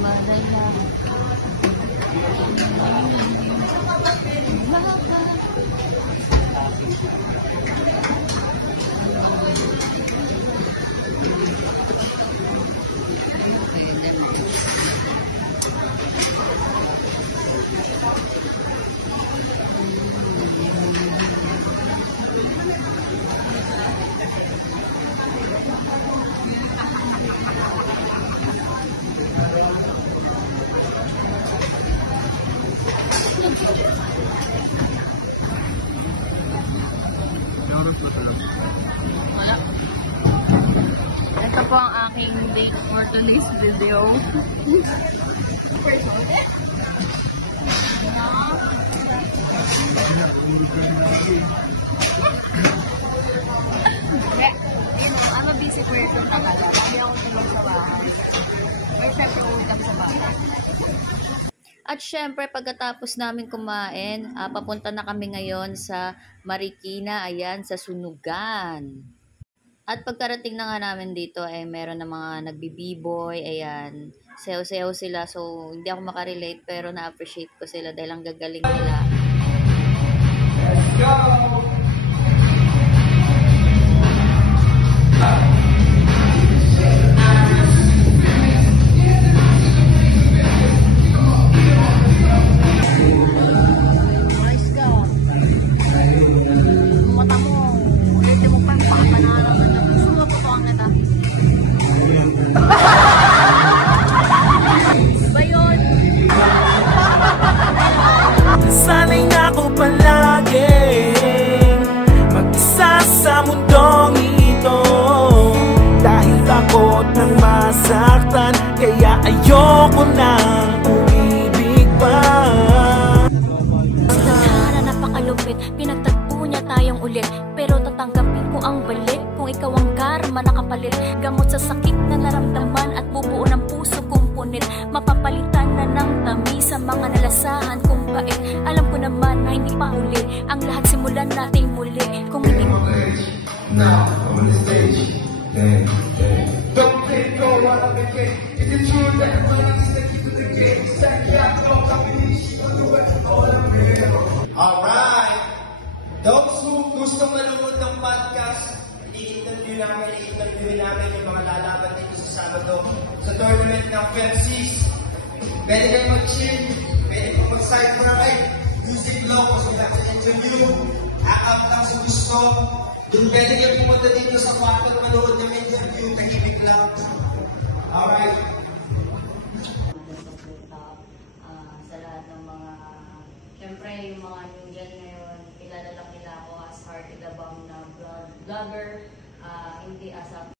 madala. Wala. Ito po ang aking date for today's video. I'm a busy person talaga. Lagi ako tulong sa bahay. May syempre utang sa bahay. At syempre, pagkatapos namin kumain, papunta na kami ngayon sa Marikina, ayan, sa Sunugan. At pagkarating na nga namin dito, ay meron na mga nagbibiboy, ayan, sayaw-sayaw sila. So, hindi ako makarelate, pero na-appreciate ko sila dahil ang gagaling nila. Let's go! Sana'y ako palagi mag-isa sa mundong ito, dahil takot nang masaktan, kaya ayoko nang umibig pa. Tadhana napakalupit, pinagtagpo niya tayong ulit, pero tatanggapin ko ang balik kung ikaw ang karma na kapalit. Gamot sa sakit na naramdaman at bubuo ng puso kong punit, mapapalitan na ng tamis sa mga nalasahan kong bait. Alam ko naman na hindi pa huli, ang lahat simulan nating muli. Kung hindi now I'm on the stage. Don't think no one of the game. Is it true that the money's taken to the game? Stack up, no competition, on the way, all of it. Alright. Those who gusto manood ng podcast, i-interview namin yung mga lalaban dito sa Sabado sa tournament ng FEMSIS. Pwede kayo mag-chill, pwede kayo mag-side ride, music low, kasi wala sa interview, hang-out lang sa gusto. Doon pwede kayo pumunta dito sa kwarto na manood ng interview, tahimik lang. Alright. Sa lahat ng mga, syempre yung mga new gen ngayon, kilala lang nila ako as Heart in the Bomb na vlogger, hindi as a